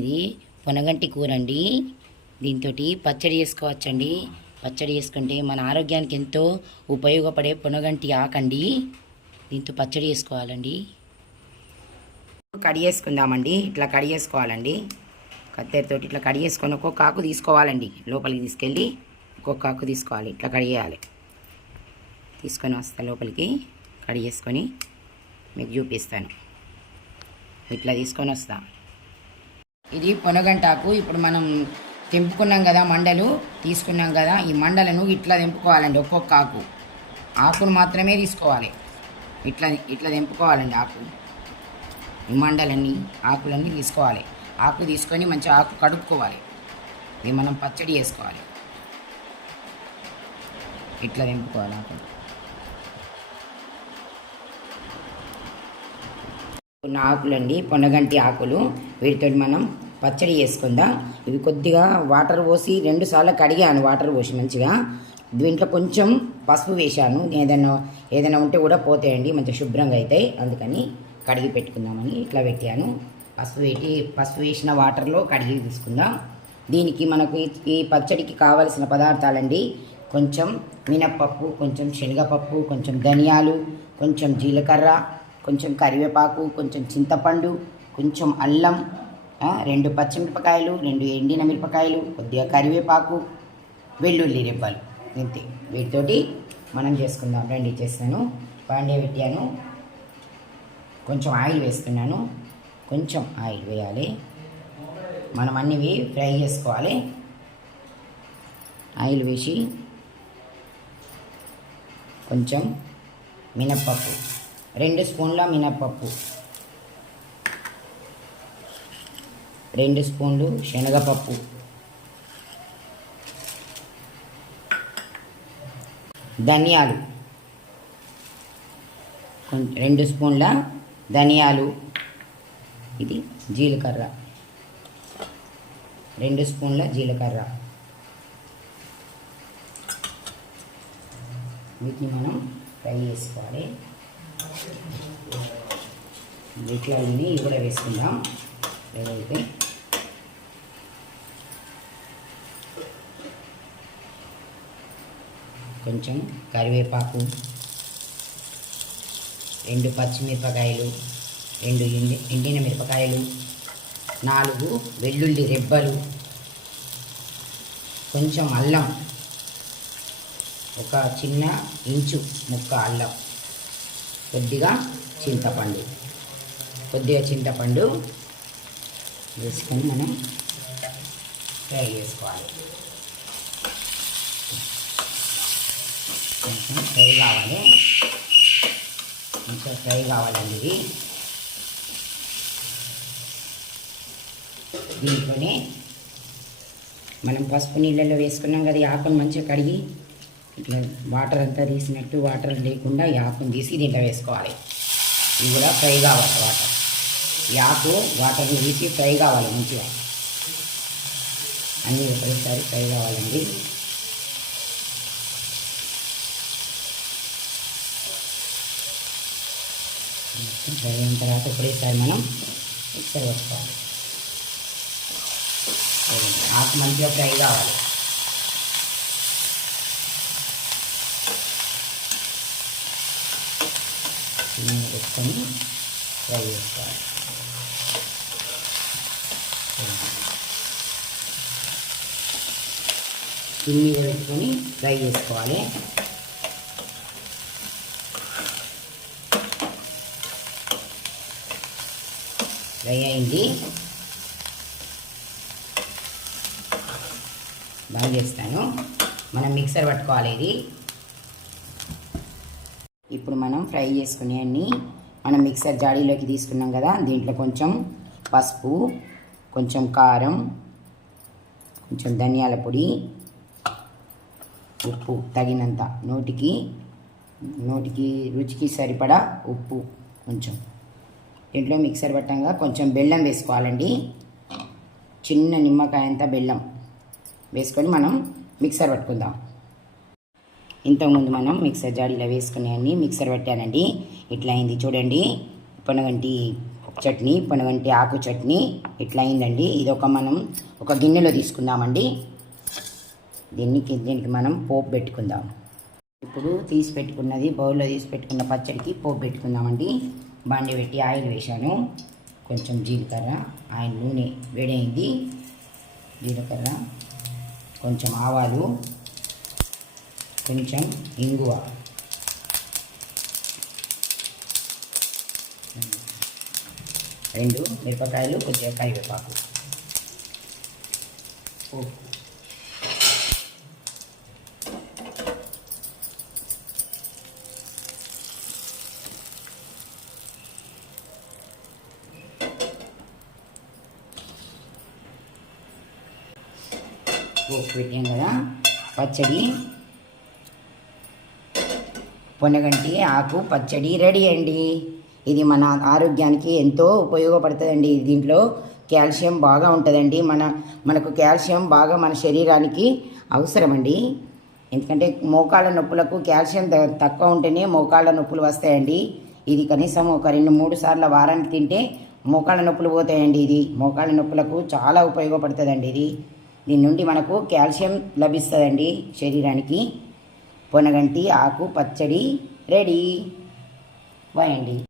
ఇది పొనగంటి కూర అండి. దీంతో పచ్చడి చేసుకోవచ్చండి. పచ్చడి చేసుకుంటే మన ఆరోగ్యానికి ఎంతో ఉపయోగపడే పొనగంటి ఆకండి. దీంతో పచ్చడి చేసుకోవాలండి. కడిగేసుకుందామండి. ఇట్లా కడిగేసుకోవాలండి. కత్తెరతోటి ఇట్లా కడిగేసుకొని ఒక్కొక్క ఆకు తీసుకోవాలండి. లోపలికి తీసుకెళ్ళి ఒక్కొక్క ఆకు తీసుకోవాలి. ఇట్లా కడిగేయాలి. తీసుకొని వస్తా లోపలికి కడిగేసుకొని మీకు చూపిస్తాను. ఇట్లా తీసుకొని వస్తా. ఇది పొనగంటాకు. ఇప్పుడు మనం తెంపుకున్నాం కదా, మండలు తీసుకున్నాం కదా, ఈ మండలను ఇట్లా తెంపుకోవాలండి. ఒక్కొక్క ఆకును మాత్రమే తీసుకోవాలి. ఇట్లా ఇట్లా తెంపుకోవాలండి. ఈ మండలన్నీ ఆకులన్నీ తీసుకోవాలి. ఆకు తీసుకొని మంచిగా ఆకు కడుక్కోవాలి. ఇది మనం పచ్చడి చేసుకోవాలి. ఇట్లా తెంపుకోవాలి ఆకు. కొన్ని ఆకులండి, పొనగంటి ఆకులు. వీటితో మనం పచ్చడి చేసుకుందాం. ఇవి కొద్దిగా వాటర్ పోసి 2 సార్లు కడిగాను. వాటర్ పోసి మంచిగా దీంట్లో కొంచెం పసుపు వేశాను. ఏదైనా ఉంటే కూడా పోతాయండి, మంచిగా శుభ్రంగా అవుతాయి. అందుకని కడిగి పెట్టుకుందామని ఇట్లా పెట్టాను. పసుపు వేసిన వాటర్లో కడిగి తీసుకుందాం. దీనికి మనకు ఈ పచ్చడికి కావలసిన పదార్థాలండి: కొంచెం మినప్పప్పు, కొంచెం శనగపప్పు, కొంచెం ధనియాలు, కొంచెం జీలకర్ర, కొంచెం కరివేపాకు, కొంచెం చింతపండు, కొంచెం అల్లం, 2 పచ్చిమిరపకాయలు, 2 ఎండిన మిరపకాయలు, కొద్దిగా కరివేపాకు, వెల్లుల్లి రెబ్బలు. ఇంతే. వీటితోటి మనం చేసుకుందాం. రండి, చేస్తాను. బాండే పెట్టాను. కొంచెం ఆయిల్ వేస్తున్నాను. కొంచెం ఆయిల్ వేయాలి. మనం అన్నీ ఫ్రై చేసుకోవాలి. ఆయిల్ వేసి కొంచెం మినప్పప్పు, 2 స్పూన్ల మినప్పప్పు, 2 స్పూన్లు శనగపప్పు, ధనియాలు, 2 స్పూన్ల ధనియాలు, ఇది జీలకర్ర, 2 స్పూన్ల జీలకర్ర. వీటిని మనం ఫ్రై చేసుకోవాలి. ఇట్లా ఇవి కూడా వేసుకుందాం. ఏదైతే కొంచెం కరివేపాకు, 2 పచ్చిమిరపకాయలు, 2 ఎండిన మిరపకాయలు, 4 వెల్లుల్లి రెబ్బలు, కొంచెం అల్లం, ఒక చిన్న ఇంచు ముక్క అల్లం, కొద్దిగా చింతపండు వేసుకొని మనం ఫ్రై చేసుకోవాలి. కొంచెం ఫ్రై కావాలి. కొంచెం ఫ్రై కావాలండి ఇది. దీంట్లోనే మనం పసుపు నీళ్ళల్లో వేసుకున్నాం కదా, ఈ ఆకును మంచిగా కడిగి ఇట్లా వాటర్ అంతా తీసినట్టు, వాటర్ లేకుండా ఈ ఆకును తీసి దీంట్లో వేసుకోవాలి. ఇవి కూడా ఫ్రై కావాలి. ఈ ఆకు వాటర్ని తీసి ఫ్రై కావాలి మంచిగా. అన్నీ ఒకసారి ఫ్రై కావాలండి. ఫ్రై అయిన తర్వాత ఒకటేసారి మనం మిక్సర్ వేసుకోవాలి. ఆకు మంచిగా ఫ్రై కావాలి. పెట్టుకొని ఫ్రై చేసుకోవాలి. దీని మీద పెట్టుకొని ఫ్రై చేసుకోవాలి. ఫ్రై అయింది. బాగా చేస్తాను. మనం మిక్సర్ పట్టుకోవాలి. ఇది ఇప్పుడు మనం ఫ్రై చేసుకునే అన్నీ మనం మిక్సర్ జాడీలోకి తీసుకున్నాం కదా, దీంట్లో కొంచెం పసుపు, కొంచెం కారం, కొంచెం ధనియాల పొడి, ఉప్పు తగినంత, నోటికి రుచికి సరిపడా ఉప్పు కొంచెం. దీంట్లో మిక్సర్ పట్టంగా కొంచెం బెల్లం వేసుకోవాలండి. చిన్న నిమ్మకాయ అంత బెల్లం వేసుకొని మనం మిక్సర్ పట్టుకుందాం. ఇంతకుముందు మనం మిక్సర్ జాడీలో వేసుకునే అన్ని మిక్సర్ పెట్టానండి. ఇట్లా అయింది చూడండి. పొనగంటి చట్నీ, పొనగంటి ఆకు చట్నీ ఇట్లా అయిందండి. ఇది మనం ఒక గిన్నెలో తీసుకుందామండి. దీనికి మనం పోపు పెట్టుకుందాం. ఇప్పుడు తీసి పెట్టుకున్నది బౌల్లో తీసి పెట్టుకున్న పచ్చడికి పోపు పెట్టుకుందామండి. బాండి పెట్టి ఆయిల్ వేశాను, కొంచెం జీలకర్ర, ఆయిల్ నూనె వేడైంది. జీలకర్ర, కొంచెం ఆవాలు, కొంచెం ఇంగువ, రెండు మిరపకాయలు, కొద్దిగా కరివేపాకు, పోపు పెట్టాం కదా. పచ్చడి, పొనగంటి ఆకు పచ్చడి రెడీ అండి. ఇది మన ఆరోగ్యానికి ఎంతో ఉపయోగపడుతుందండి. దీంట్లో కాల్షియం బాగా ఉంటుందండి. మనకు కాల్షియం బాగా మన శరీరానికి అవసరమండి. ఎందుకంటే మోకాళ్ళ నొప్పులకు కాల్షియం తక్కువ ఉంటేనే మోకాళ్ళ నొప్పులు వస్తాయండి. ఇది కనీసం ఒక 2-3 సార్లు వారానికి తింటే మోకాళ్ళ నొప్పులు పోతాయండి. ఇది మోకాళ్ళ నొప్పులకు చాలా ఉపయోగపడుతుందండి. దీని నుండి మనకు కాల్షియం లభిస్తుందండి శరీరానికి. పొనగంటి ఆకు పచ్చడి రెడీ. బాయ్ అండి.